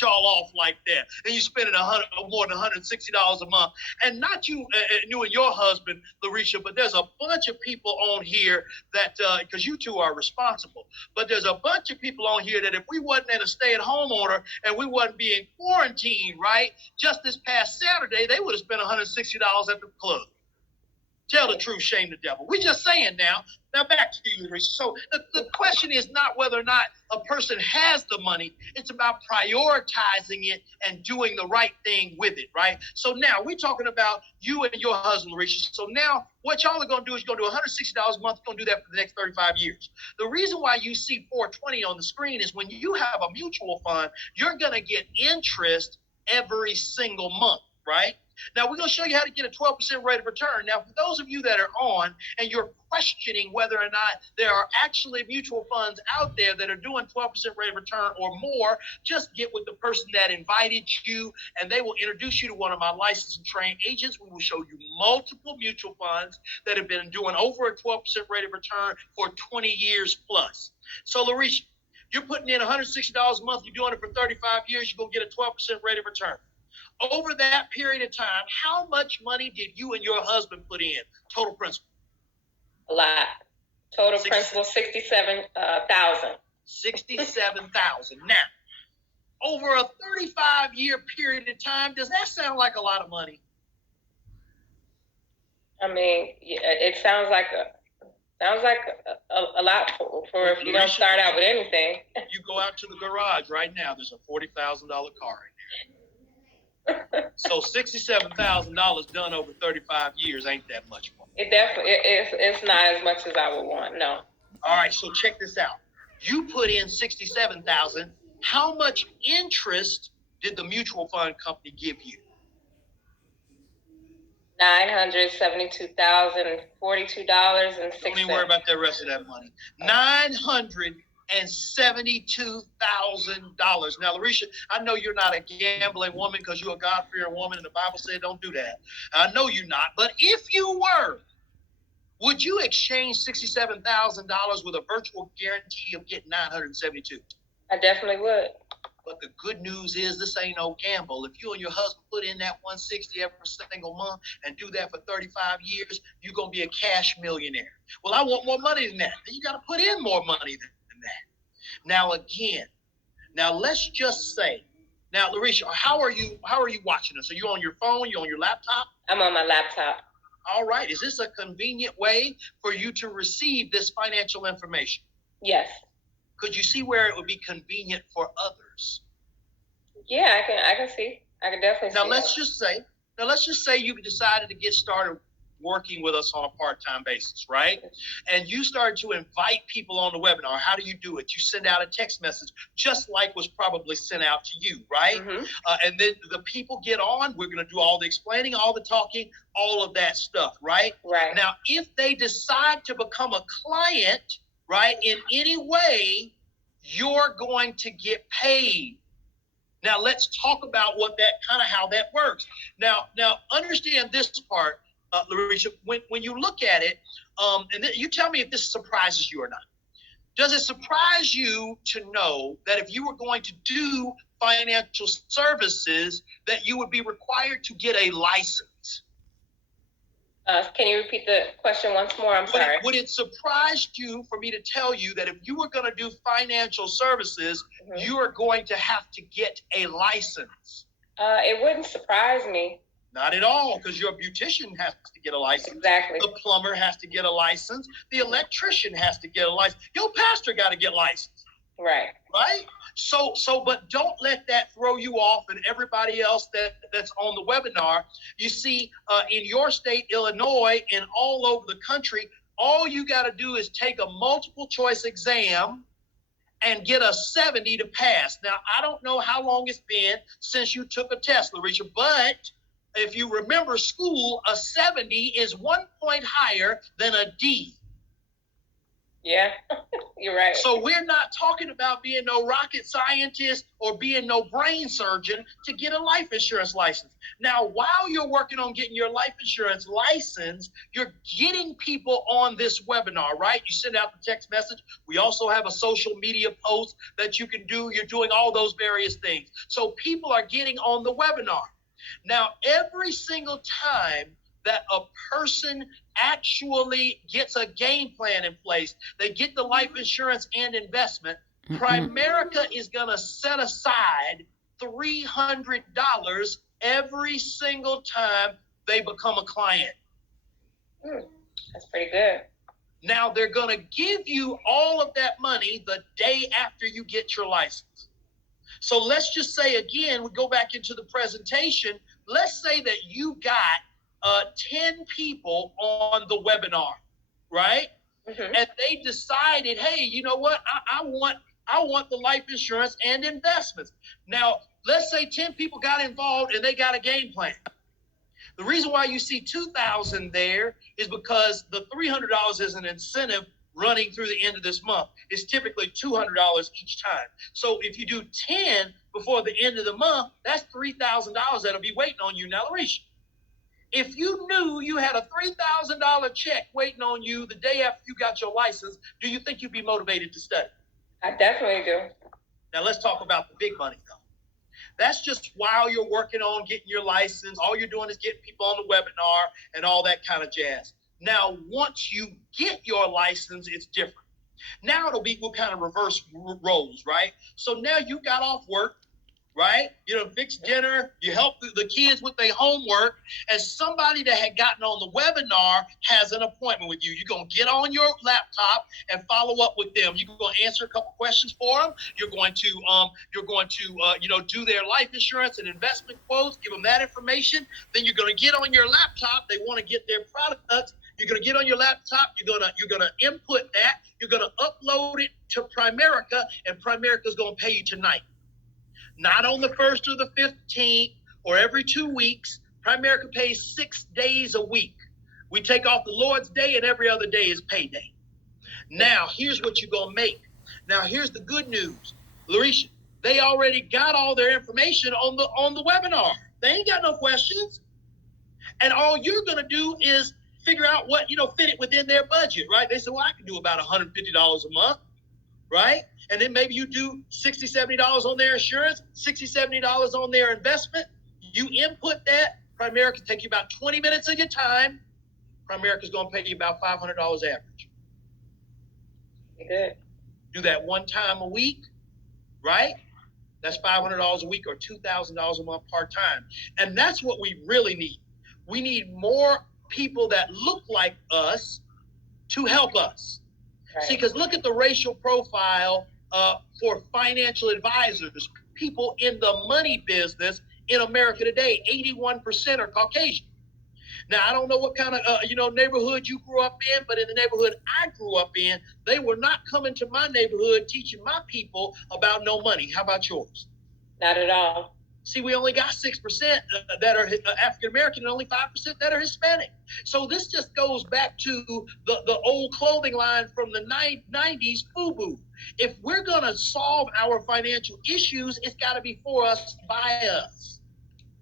y'all off like that, and you spending more than $160 a month, and not you and your husband, Larisha, but there's a bunch of people on here that because you two are responsible, but there's a bunch of people on here that if we wasn't in a stay-at-home order and we wasn't being quarantined, right, just this past Saturday, they would have spent $160 at the club. Tell the truth, shame the devil. We're just saying now. Now back to you, Rich. So the question is not whether or not a person has the money. It's about prioritizing it and doing the right thing with it, right? So now we're talking about you and your husband, Larisha. So now what y'all are going to do is you're going to do $160 a month. You're going to do that for the next 35 years. The reason why you see 420 on the screen is when you have a mutual fund, you're going to get interest every single month, right? Now, we're going to show you how to get a 12% rate of return. Now, for those of you that are on and you're questioning whether or not there are actually mutual funds out there that are doing 12% rate of return or more, just get with the person that invited you, and they will introduce you to one of my licensed and trained agents. We will show you multiple mutual funds that have been doing over a 12% rate of return for 20 years plus. So, Larisha, you're putting in $160 a month. You're doing it for 35 years. You're going to get a 12% rate of return. Over that period of time, how much money did you and your husband put in, total principal? A lot. Total principal, $67,000. $67,000. Now, over a 35-year period of time, does that sound like a lot of money? I mean, yeah, it sounds like a lot for if you don't start out with anything. You go out to the garage right now. There's a $40,000 car in there. So $67,000 done over 35 years ain't that much more. It definitely it's not as much as I would want. No. All right, so check this out. You put in $67,000. How much interest did the mutual fund company give you? $972,042.06. Don't even worry about the rest of that money. $972,000. Now, Larisha, I know you're not a gambling woman because you're a God-fearing woman, and the Bible said don't do that. I know you're not. But if you were, would you exchange $67,000 with a virtual guarantee of getting $972,000? I definitely would. But the good news is this ain't no gamble. If you and your husband put in that $160 every single month and do that for 35 years, you're going to be a cash millionaire. Well, I want more money than that. Then you got to put in more money than that. Now, again, let's just say, now, Larisha, how are you watching us? Are you on your phone? You on your laptop? I'm on my laptop. All right. Is this a convenient way for you to receive this financial information? Yes. Could you see where it would be convenient for others? Yeah, I can see. I can definitely see. Now let's just say you decided to get started working with us on a part-time basis, right? And you started to invite people on the webinar. How do you do it? You send out a text message, just like was probably sent out to you, right? Mm-hmm. And then the people get on. We're going to do all the explaining, all the talking, all of that stuff, right? Right. Now, if they decide to become a client, right, in any way, you're going to get paid. Now, let's talk about how that works. Now, understand this part, Larisha. When you look at it, you tell me if this surprises you or not. Does it surprise you to know that if you were going to do financial services, that you would be required to get a license? Can you repeat the question once more? I'm sorry. Would it surprise you for me to tell you that if you were going to do financial services, mm-hmm. you are going to have to get a license? It wouldn't surprise me. Not at all, because your beautician has to get a license. Exactly. The plumber has to get a license. The electrician has to get a license. Your pastor got to get licensed. Right. Right? So, but don't let that throw you off and everybody else that's on the webinar. You see, in your state, Illinois, and all over the country, all you got to do is take a multiple choice exam and get a 70 to pass. Now, I don't know how long it's been since you took a test, Larisha, but if you remember school, a 70 is 1 point higher than a D. Yeah, you're right. So we're not talking about being no rocket scientist or being no brain surgeon to get a life insurance license. Now, while you're working on getting your life insurance license, you're getting people on this webinar, right? You send out the text message. We also have a social media post that you can do. You're doing all those various things. So people are getting on the webinar. Now, every single time that a person actually gets a game plan in place, they get the life insurance and investment, Primerica is going to set aside $300 every single time they become a client. That's pretty good. Now, they're going to give you all of that money the day after you get your license. So let's just say, again, we go back into the presentation. Let's say that you got 10 people on the webinar, right? And they decided, hey, you know what? I want the life insurance and investments. Now, let's say 10 people got involved and they got a game plan. The reason why you see 2,000 there is because the $300 is an incentive running through the end of this month. It's typically $200 each time. So if you do 10 before the end of the month, that's $3,000 that'll be waiting on you now, Larisha. If you knew you had a $3,000 check waiting on you the day after you got your license, do you think you'd be motivated to study? I definitely do. Now let's talk about the big money though. That's just while you're working on getting your license. All you're doing is getting people on the webinar and all that kind of jazz. Now, once you get your license, it's different. Now we'll kind of reverse roles, right? So now you got off work, right? You know, fix dinner, you help the kids with their homework, and somebody that had gotten on the webinar has an appointment with you. You're going to get on your laptop and follow up with them. You're going to answer a couple questions for them. You're going to do their life insurance and investment quotes, give them that information. Then you're going to get on your laptop. They want to get their products. You're going to get on your laptop. You're going to input that. You're going to upload it to Primerica, and Primerica is going to pay you tonight. Not on the 1st or the 15th or every 2 weeks. Primerica pays 6 days a week. We take off the Lord's Day, and every other day is payday. Now, here's what you're going to make. Now, here's the good news. Larisha, they already got all their information on the webinar. They ain't got no questions. And all you're going to do is figure out what, fit it within their budget, right? They said, well, I can do about $150 a month, right? And then maybe you do $60, $70 on their insurance, $60, $70 on their investment. You input that. Primerica take you about 20 minutes of your time. Primerica's going to pay you about $500 average. Good. Do that one time a week, right? That's $500 a week or $2,000 a month part-time. And that's what we really need. We need more people that look like us to help us. Right. See, because look at the racial profile for financial advisors, people in the money business in America today. 81% are Caucasian. Now, I don't know what kind of neighborhood you grew up in, but in the neighborhood I grew up in, they were not coming to my neighborhood teaching my people about no money. How about yours? Not at all. See, we only got 6% that are African-American and only 5% that are Hispanic. So this just goes back to the old clothing line from the 90s, FUBU. If we're going to solve our financial issues, it's got to be for us, by us.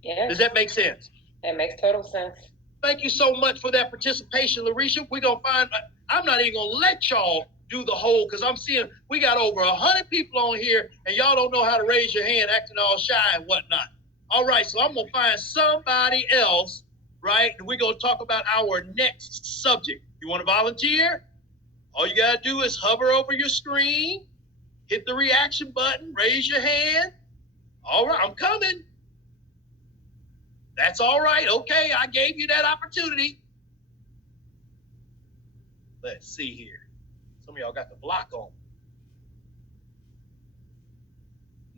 Yeah. Does that make sense? That makes total sense. Thank you so much for that participation, Larisha. We're going to I'm not even going to let y'all do the whole, because I'm seeing we got over 100 people on here and y'all don't know how to raise your hand, acting all shy and whatnot. All right, so I'm going to find somebody else, right? And we're going to talk about our next subject. You want to volunteer? All you got to do is hover over your screen, hit the reaction button, raise your hand. All right, I'm coming. That's all right. Okay, I gave you that opportunity. Let's see here. Some of y'all got the block on.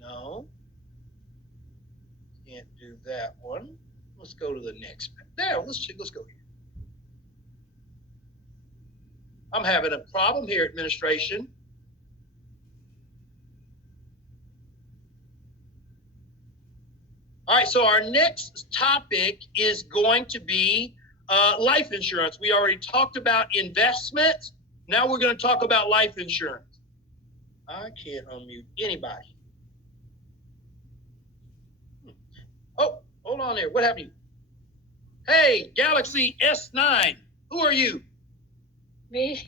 No. Can't do that one. Let's go to the next. There, let's go here. I'm having a problem here, administration. All right, so our next topic is going to be life insurance. We already talked about investments. Now we're going to talk about life insurance. I can't unmute anybody. Oh, hold on there. What happened? Hey, Galaxy S9. Who are you? Me?